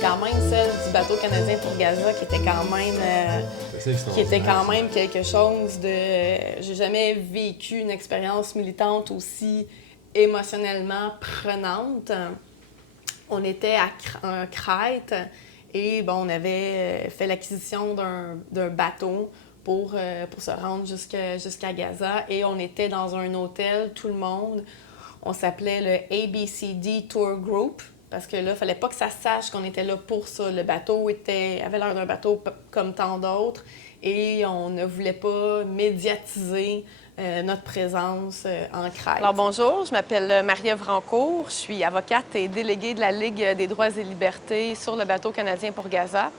quand même celle du bateau canadien pour Gaza qui était quand même quelque chose de... J'ai jamais vécu une expérience militante aussi émotionnellement prenante. On était en Crète et bon, on avait fait l'acquisition d'un bateau pour se rendre jusqu'à Gaza et on était dans un hôtel, tout le monde. On s'appelait le ABCD Tour Group parce que là, il ne fallait pas que ça sache qu'on était là pour ça. Le bateau avait l'air d'un bateau comme tant d'autres et on ne voulait pas médiatiser notre présence en Crète. Alors bonjour, je m'appelle Marie-Ève Rancourt, je suis avocate et déléguée de la Ligue des droits et libertés sur le bateau canadien pour Gaza.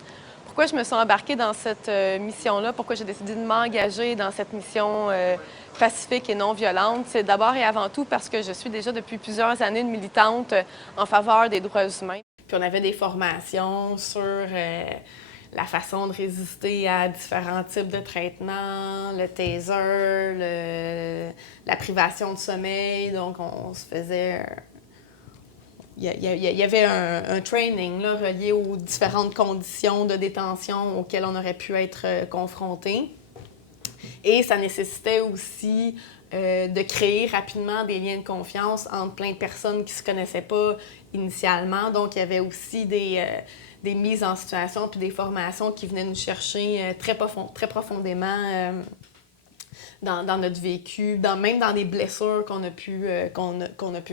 Pourquoi je me suis embarquée dans cette mission-là? Pourquoi j'ai décidé de m'engager dans cette mission pacifique et non violente? C'est d'abord et avant tout parce que je suis déjà depuis plusieurs années une militante en faveur des droits humains. Puis on avait des formations sur la façon de résister à différents types de traitements, le taser, la privation de sommeil. Donc on se faisait... Il y avait un training là, relié aux différentes conditions de détention auxquelles on aurait pu être confronté. Et ça nécessitait aussi de créer rapidement des liens de confiance entre plein de personnes qui ne se connaissaient pas initialement. Donc, il y avait aussi des mises en situation puis des formations qui venaient nous chercher très profondément dans notre vécu, même dans des blessures qu'on a pu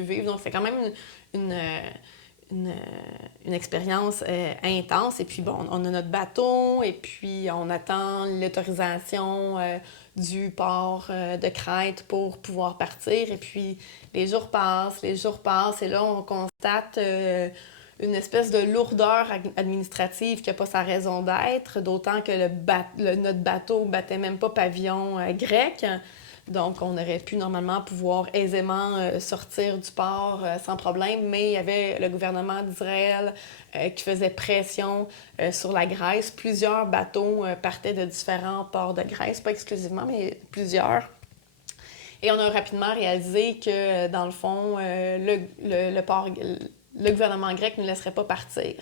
vivre. Donc, c'est quand même une expérience intense. Et puis, bon, on a notre bateau et puis on attend l'autorisation du port de Crète pour pouvoir partir. Et puis, les jours passent et là, on constate une espèce de lourdeur administrative qui n'a pas sa raison d'être, d'autant que notre bateau ne battait même pas pavillon grec. Donc, on aurait pu normalement pouvoir aisément sortir du port sans problème, mais il y avait le gouvernement d'Israël qui faisait pression sur la Grèce. Plusieurs bateaux partaient de différents ports de Grèce, pas exclusivement, mais plusieurs. Et on a rapidement réalisé que, dans le fond, le gouvernement grec ne laisserait pas partir.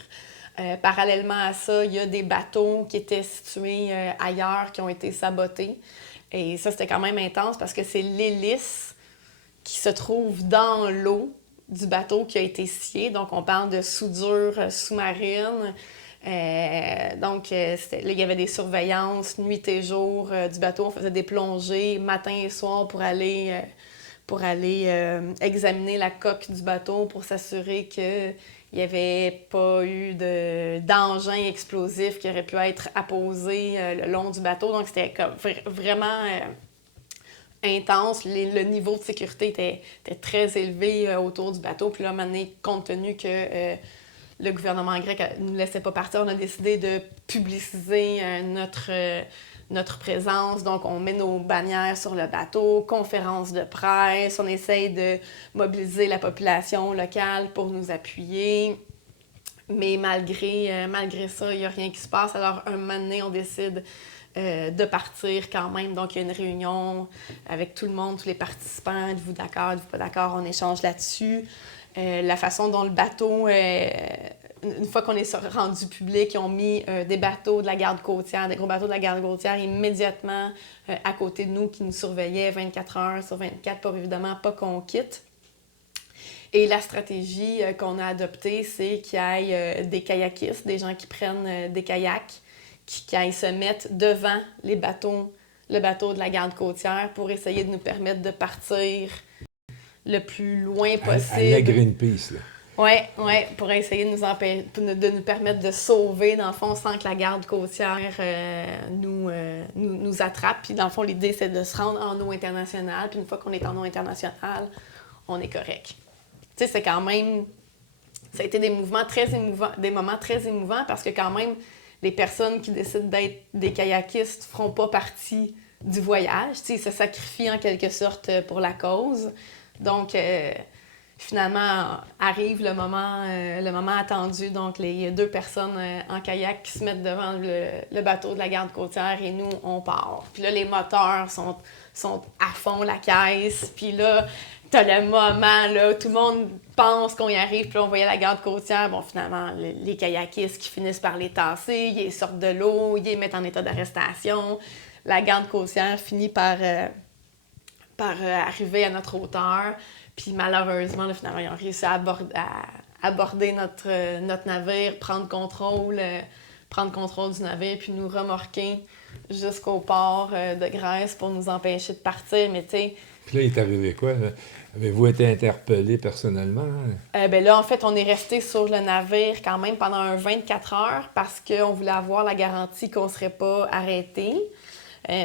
Parallèlement à ça, il y a des bateaux qui étaient situés ailleurs qui ont été sabotés. Et ça, c'était quand même intense parce que c'est l'hélice qui se trouve dans l'eau du bateau qui a été scié. Donc, on parle de soudure sous-marine. Donc, là, il y avait des surveillances nuit et jour du bateau. On faisait des plongées matin et soir pour aller examiner la coque du bateau pour s'assurer qu'il n'y avait pas eu d'engin explosif qui aurait pu être apposé le long du bateau. Donc, c'était vraiment intense. Le niveau de sécurité était très élevé autour du bateau. Puis là, à un moment donné, compte tenu que le gouvernement grec ne nous laissait pas partir, on a décidé de publiciser notre présence. Donc, on met nos bannières sur le bateau, conférences de presse, on essaye de mobiliser la population locale pour nous appuyer. Mais malgré ça, il n'y a rien qui se passe. Alors, un moment donné, on décide de partir quand même. Donc, il y a une réunion avec tout le monde, tous les participants. Êtes-vous d'accord, êtes-vous pas d'accord? On échange là-dessus. La façon dont le bateau... une fois qu'on est rendu public, ils ont mis des bateaux de la garde côtière, des gros bateaux de la garde côtière immédiatement à côté de nous qui nous surveillaient 24 heures sur 24 pour évidemment pas qu'on quitte. Et la stratégie qu'on a adoptée, c'est qu'il y ait des kayakistes, des gens qui prennent des kayaks, qui aillent se mettre devant le bateau de la garde côtière pour essayer de nous permettre de partir le plus loin possible. À la Greenpeace, là. Oui, pour essayer de nous permettre de sauver, dans le fond, sans que la garde côtière nous attrape. Puis, dans le fond, l'idée, c'est de se rendre en eau internationale. Puis, une fois qu'on est en eau internationale, on est correct. Tu sais, c'est quand même... Ça a été des moments très émouvants parce que, quand même, les personnes qui décident d'être des kayakistes ne feront pas partie du voyage. Tu sais, ils se sacrifient en quelque sorte pour la cause. Donc... Finalement, arrive le moment attendu. Donc, les deux personnes en kayak qui se mettent devant le bateau de la garde côtière et nous, on part. Puis là, les moteurs sont à fond, la caisse. Puis là, t'as le moment, là, tout le monde pense qu'on y arrive, puis là, on voyait la garde côtière. Bon, finalement, les kayakistes qui finissent par les tasser, ils sortent de l'eau, ils les mettent en état d'arrestation. La garde côtière finit par arriver à notre hauteur. Puis malheureusement, là, finalement, ils ont réussi à aborder notre navire, prendre contrôle du navire, puis nous remorquer jusqu'au port de Grèce pour nous empêcher de partir. Mais tu sais, Puis là, il est arrivé quoi, là? Avez-vous été interpellé personnellement? ben là, en fait, on est resté sur le navire quand même pendant 24 heures parce qu'on voulait avoir la garantie qu'on ne serait pas arrêté.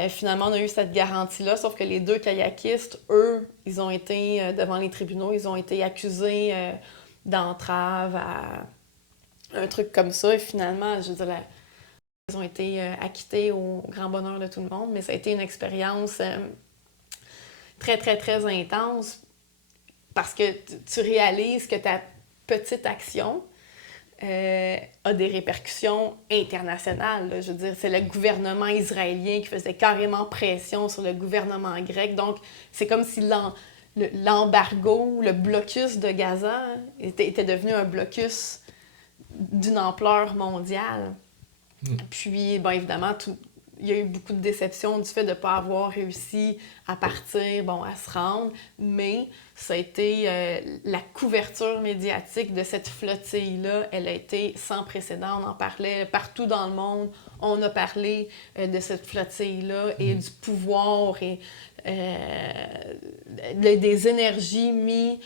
Finalement, on a eu cette garantie-là, sauf que les 2 kayakistes, eux, ils ont été devant les tribunaux, ils ont été accusés d'entrave à un truc comme ça. Et finalement, je veux dire, ils ont été acquittés au grand bonheur de tout le monde, mais ça a été une expérience très, très, très intense parce que tu réalises que ta petite action a des répercussions internationales. Là. Je veux dire, c'est le gouvernement israélien qui faisait carrément pression sur le gouvernement grec. Donc, c'est comme si l'embargo, le blocus de Gaza était devenu un blocus d'une ampleur mondiale. Puis, bien évidemment, il y a eu beaucoup de déception du fait de ne pas avoir réussi à partir, à se rendre, mais ça a été la couverture médiatique de cette flottille-là, elle a été sans précédent. On en parlait partout dans le monde. On a parlé de cette flottille-là et du pouvoir et des énergies mises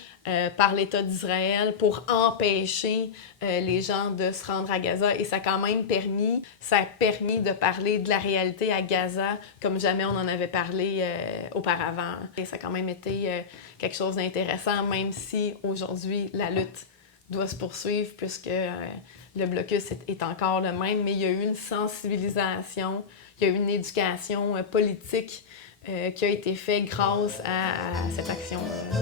par l'État d'Israël pour empêcher les gens de se rendre à Gaza. Et ça a permis de parler de la réalité à Gaza comme jamais on en avait parlé auparavant. Et ça a quand même été quelque chose d'intéressant, même si aujourd'hui la lutte doit se poursuivre puisque le blocus est encore le même, mais il y a eu une sensibilisation, il y a eu une éducation politique qui a été faite grâce à cette action-là.